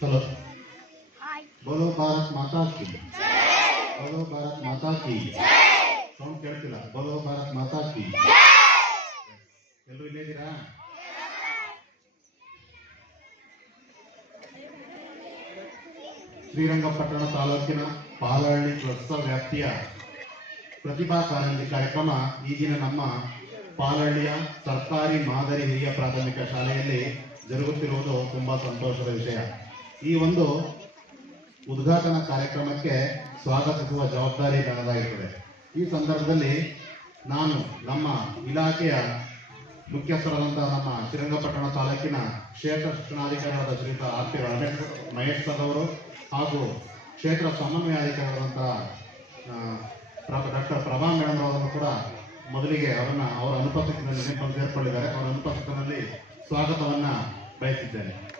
चलो ಹಾಯ್ बोलो भारत माता की बोलो भारत माता की ಸೌಂಡ್ ಕೇಳ್ತಿಲ್ಲ बोलो भारत माता की ಎಲ್ಲರೂ ಇಲ್ಲೇ ಇದ್ದೀರಾ ಶ್ರೀರಂಗಪಟ್ಟಣ ತಾಲೂಕಿನ ಪಾಲಹಳ್ಳಿ ಕ್ಲಸ್ಟರ್ ವ್ಯಾಪ್ತಿಯ ಪ್ರತಿಭಾ ಕಾರಂಜಿ ಕಾರ್ಯಕ್ರಮ ಈಗಿನ ನಮ್ಮ ಪಾಲಹಳ್ಳಿಯ ಸರ್ಕಾರಿ ಮಾದರಿ ಹಿರಿಯ ಪ್ರಾಥಮಿಕ ಶಾಲೆಯಲ್ಲಿ ಜರುಗುತ್ತಿರುವುದು ತುಂಬಾ ಸಂತೋಷದ ವಿಷಯ ಈ ಒಂದು ಉದ್ಘಾಟನಾ ಕಾರ್ಯಕ್ರಮಕ್ಕೆ ಸ್ವಾಗತಿಸುವ ಜವಾಬ್ದಾರಿ ನನ್ನದಾಗಿರುತ್ತದೆ ಈ ಸಂದರ್ಭದಲ್ಲಿ ನಾನು ನಮ್ಮ ಇಲಾಖೆಯ ಮುಖ್ಯಸ್ಥರಾದಂತಹ ನಮ್ಮ ಶ್ರೀರಂಗಪಟ್ಟಣ ತಾಲೂಕಿನ ಕ್ಷೇತ್ರ ಶಿಕ್ಷಣಾಧಿಕಾರಿಗಳಾದ ಶ್ರೀಯುತ R P Ramesh Mahesh sir ಹಾಗೂ ಕ್ಷೇತ್ರ ಸಮನ್ವಯಾಧಿಕಾರಿಯಾದಂತಹ ಡಾಕ್ಟರ್ ಪ್ರಭಾ ಮೇಡಮ್ ಅವರನ್ನು ಕೂಡ ಮೊದಲಿಗೆ ಅವರನ್ನ ಅವರ ಅನುಪಸ್ಥಿತಿಯಲ್ಲಿ ಸೇರ್ಕೊಂಡಿದ್ದಾರೆ ಅವರ ಅನುಪಸ್ಥಿತಿಯಲ್ಲಿ ಸ್ವಾಗತವನ್ನ ಬಯಸಿದ್ದೇನೆ.